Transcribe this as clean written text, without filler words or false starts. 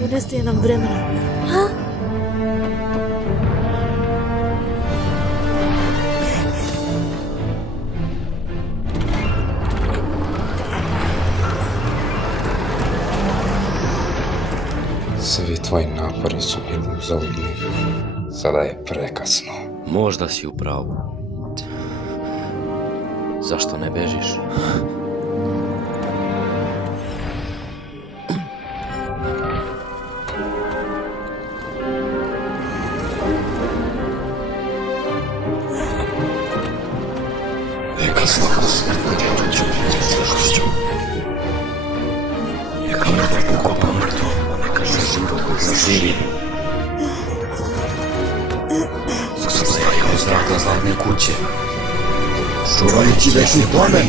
Ponestaje nam vremena. Ha? Svi tvoji napori su bili uzaludni. Sada je prekasno. Možda si u pravu. Zašto ne bežiš? Neka slabost ne bude uđu svježošću. Neka mrtvo pokopa mrtvo, a neka se život zaživi. Staje od zraka zlatne kuće, čuvajući večni plamen.